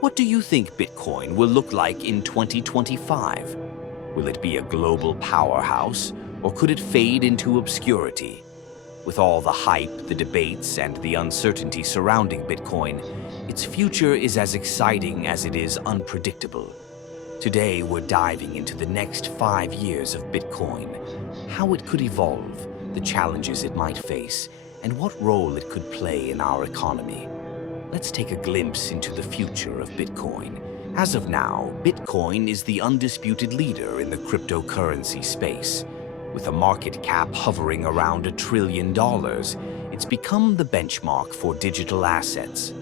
What do you think Bitcoin will look like in 2025? Will it be a global powerhouse, or could it fade into obscurity? With all the hype, the debates, and the uncertainty surrounding Bitcoin, its future is as exciting as it is unpredictable. Today, we're diving into the next 5 years of Bitcoin, how it could evolve, the challenges it might face, and what role it could play in our economy. Let's take a glimpse into the future of Bitcoin. As of now, Bitcoin is the undisputed leader in the cryptocurrency space. With a market cap hovering around $1 trillion, it's become the benchmark for digital assets.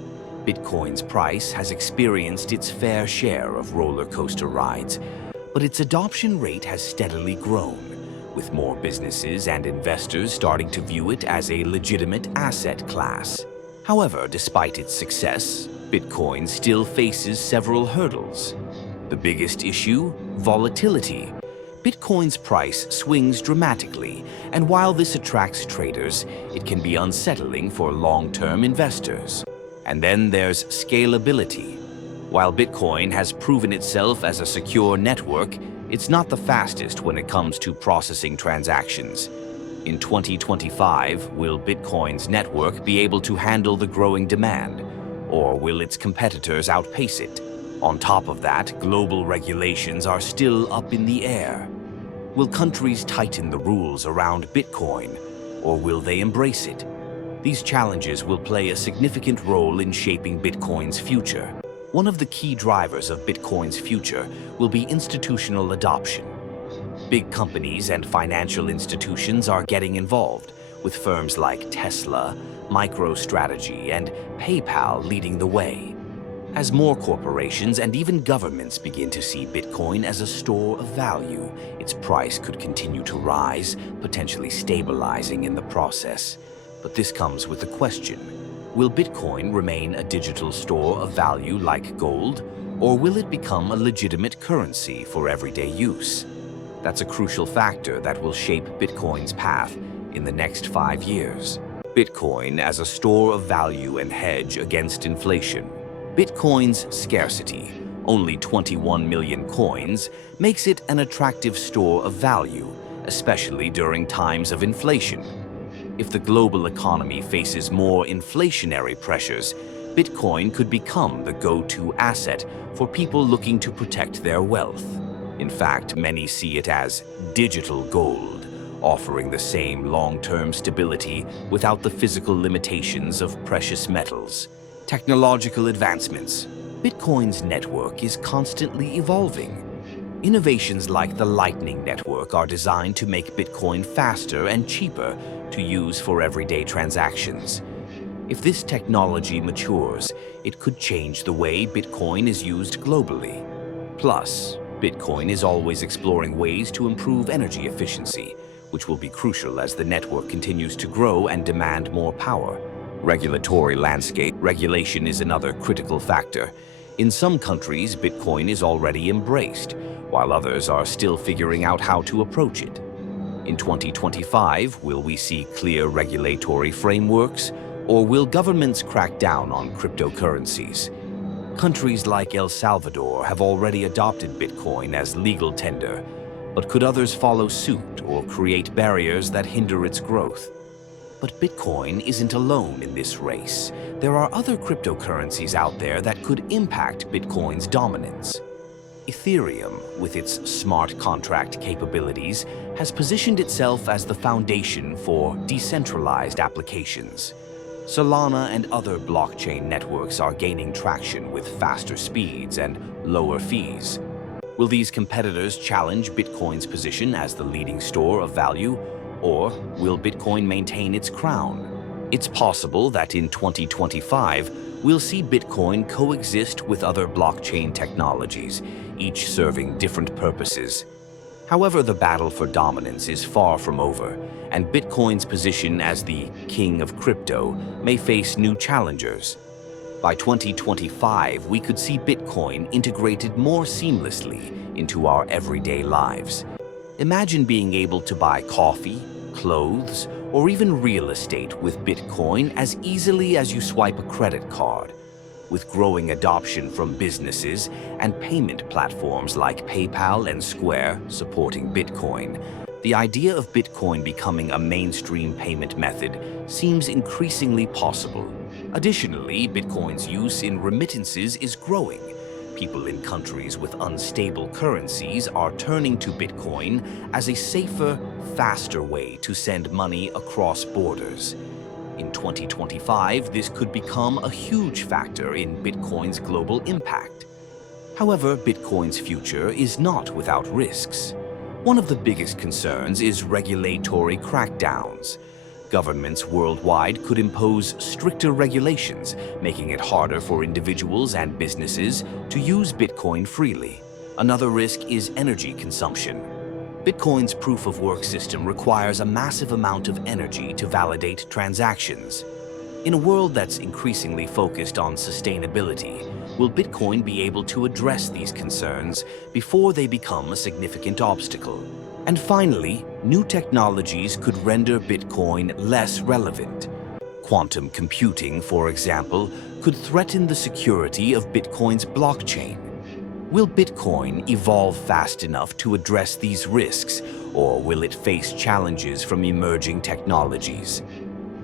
Bitcoin's price has experienced its fair share of roller coaster rides, but its adoption rate has steadily grown, with more businesses and investors starting to view it as a legitimate asset class. However, despite its success, Bitcoin still faces several hurdles. The biggest issue? Volatility. Bitcoin's price swings dramatically, and while this attracts traders, it can be unsettling for long-term investors. And then there's scalability. While Bitcoin has proven itself as a secure network, it's not the fastest when it comes to processing transactions. In 2025, will Bitcoin's network be able to handle the growing demand, or will its competitors outpace it? On top of that, global regulations are still up in the air. Will countries tighten the rules around Bitcoin, or will they embrace it? These challenges will play a significant role in shaping Bitcoin's future. One of the key drivers of Bitcoin's future will be institutional adoption. Big companies and financial institutions are getting involved, with firms like Tesla, MicroStrategy, and PayPal leading the way. As more corporations and even governments begin to see Bitcoin as a store of value, its price could continue to rise, potentially stabilizing in the process. But this comes with a question. Will Bitcoin remain a digital store of value like gold, or will it become a legitimate currency for everyday use? That's a crucial factor that will shape Bitcoin's path in the next 5 years. Bitcoin as a store of value and hedge against inflation. Bitcoin's scarcity, only 21 million coins, makes it an attractive store of value, especially during times of inflation. If the global economy faces more inflationary pressures, Bitcoin could become the go-to asset for people looking to protect their wealth. In fact, many see it as digital gold, offering the same long-term stability without the physical limitations of precious metals. Technological advancements. Bitcoin's network is constantly evolving. Innovations like the Lightning Network are designed to make Bitcoin faster and cheaper to use for everyday transactions. If this technology matures, it could change the way Bitcoin is used globally. Plus, Bitcoin is always exploring ways to improve energy efficiency, which will be crucial as the network continues to grow and demand more power. Regulatory landscape. Regulation is another critical factor. In some countries, Bitcoin is already embraced, while others are still figuring out how to approach it. In 2025, will we see clear regulatory frameworks, or will governments crack down on cryptocurrencies? Countries like El Salvador have already adopted Bitcoin as legal tender, but could others follow suit or create barriers that hinder its growth? But Bitcoin isn't alone in this race. There are other cryptocurrencies out there that could impact Bitcoin's dominance. Ethereum, with its smart contract capabilities, has positioned itself as the foundation for decentralized applications. Solana and other blockchain networks are gaining traction with faster speeds and lower fees. Will these competitors challenge Bitcoin's position as the leading store of value, or will Bitcoin maintain its crown? It's possible that in 2025, we'll see Bitcoin coexist with other blockchain technologies, each serving different purposes. However, the battle for dominance is far from over, and Bitcoin's position as the king of crypto may face new challengers. By 2025, we could see Bitcoin integrated more seamlessly into our everyday lives. Imagine being able to buy coffee, clothes, or even real estate with Bitcoin as easily as you swipe a credit card. With growing adoption from businesses and payment platforms like PayPal and Square supporting Bitcoin, the idea of Bitcoin becoming a mainstream payment method seems increasingly possible. Additionally, Bitcoin's use in remittances is growing. People in countries with unstable currencies are turning to Bitcoin as a safer, faster way to send money across borders. In 2025, this could become a huge factor in Bitcoin's global impact. However, Bitcoin's future is not without risks. One of the biggest concerns is regulatory crackdowns. Governments worldwide could impose stricter regulations, making it harder for individuals and businesses to use Bitcoin freely. Another risk is energy consumption. Bitcoin's proof-of-work system requires a massive amount of energy to validate transactions. In a world that's increasingly focused on sustainability, will Bitcoin be able to address these concerns before they become a significant obstacle? And finally, new technologies could render Bitcoin less relevant. Quantum computing, for example, could threaten the security of Bitcoin's blockchain. Will Bitcoin evolve fast enough to address these risks, or will it face challenges from emerging technologies?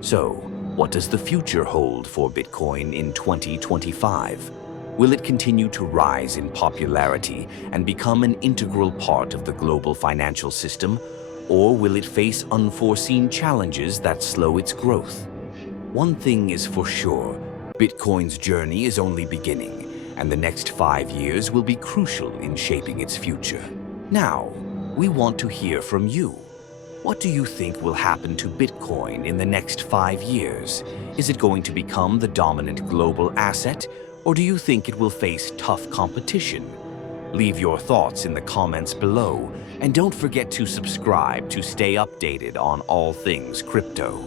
So, what does the future hold for Bitcoin in 2025? Will it continue to rise in popularity and become an integral part of the global financial system, or will it face unforeseen challenges that slow its growth? One thing is for sure, Bitcoin's journey is only beginning, and the next 5 years will be crucial in shaping its future. Now, we want to hear from you. What do you think will happen to Bitcoin in the next 5 years? Is it going to become the dominant global asset, or do you think it will face tough competition? Leave your thoughts in the comments below, and don't forget to subscribe to stay updated on all things crypto.